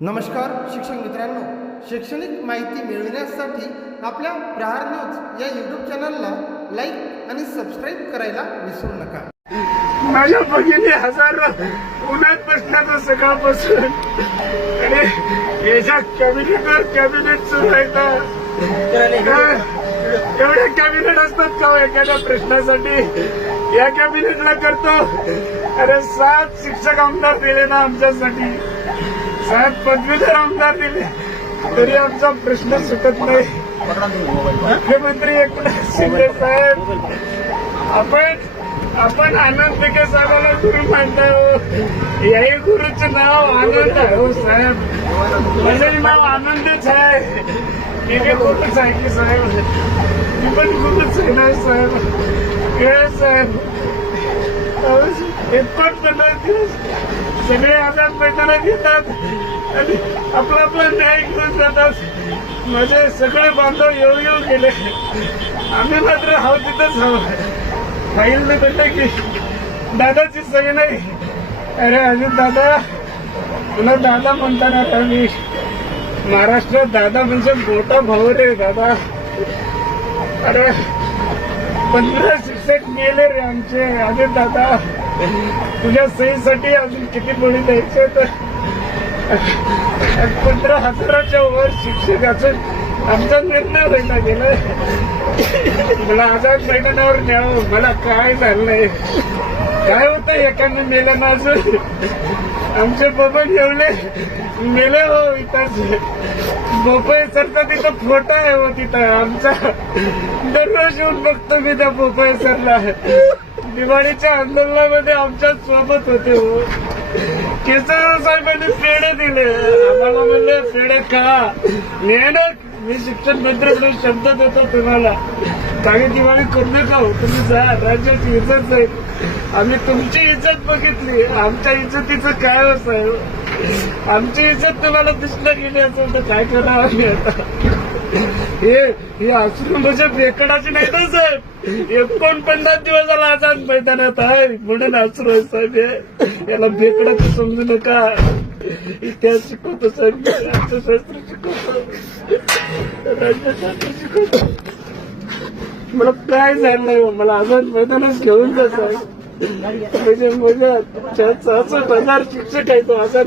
नमस्कार शिक्षक मित्रांनो. शैक्षणिक माहिती मिळविण्यासाठी आपल्या प्रहार न्यूज या यूट्यूब चॅनलला लाईक आणि सबस्क्राईब करायला विसरू नका. माझ्या भगिनी हजार उन्हात बसण्याचं सकाळपासून आणि याच्या कॅबिनेटवर कॅबिनेट सुरू आहे का एवढे कॅबिनेट असतात का हो? एखाद्या प्रश्नासाठी? या कॅबिनेटला करतो. अरे सात शिक्षक आमदार दिले ना आमच्यासाठी. साहेब पदवीधर आमदार दिले. तरी आमचा प्रश्न सुटत नाही. मुख्यमंत्री एकनाथ शिंदे साहेब आपण आपण आनंद विके साहेबाला गुरु मानताय हो याही गुरुचं नाव आनंद आहे हो साहेब. माझं नाव आनंदच आहे. मी काही गुरुच आहे की साहेब. मी पण गुरुच आहे ना साहेब. हे साहेब. एकोण पन्नास सगळे आजार मैदानात येतात. आणि आपला आपला न्याय घेऊन जातात. माझे सगळे बांधव येऊ येऊ गेले. आम्ही मात्र हाव तिथंच हवं. फाईल म्हटलं की दादाची सगळी नाही. अरे अजित दादा तुला दादा म्हणताना आता मी महाराष्ट्रात दादा म्हणजे मोठा भाऊ रे दादा. अरे पंधराशे शिक्षक गेले रे आमचे. अजित दादा तुझ्या सहीसाठी अजून किती बळी द्यायचे तर? पंधरा हजाराच्या वर शिक्षकाचं आमचा निर्णय व्हायला गेलाय. मला आझाद मैदानावर न्यावं. मला काय झालंय? काय होतं एकाने मेलं ना अजून आमचे बाबा ठेवले मेले हो इथं. बोपय सरचा तिथं फोटो आहे हो तिथं. आमचा दररोज येऊन बघतो मी त्या बोपय सरला दिवाळीच्या आंदोलनामध्ये आमच्यासोबत होते हो. केसर साहेबांनी पेढे दिले. आम्हाला म्हणले पेढे खा. मेहनत मी शिक्षण मंत्र्याकडे शब्द देतो तुम्हाला. काही दिवाळी करू नका हो. तुम्ही जा. राज्याची इज्जत जाईल आम्ही तुमची इज्जत बघितली. आमच्या इज्जतीचं काय हो आहे आमची इज्जत तुम्हाला दिसलं गेली असेल तर काय करावं आम्ही आता? हे हे असून म्हणजे बेकडाची नाही ना साहेब? एकोणपन्नास दिवस झाला आझाद मैदानात आहे. म्हणून असून आहे साहेब याला बेकडाचं समजू नका. इतिहास शिकवतो साहेब. राज्यशास्त्र शिकवतो. राज्यशास्त्र शिकवतो. मला काय झालं नाही हो? मला आझाद मैदानात घेऊन जा साहेब. म्हणजे माझ्या सहासष्ट हजार शिक्षक आहे तो हो, आझाद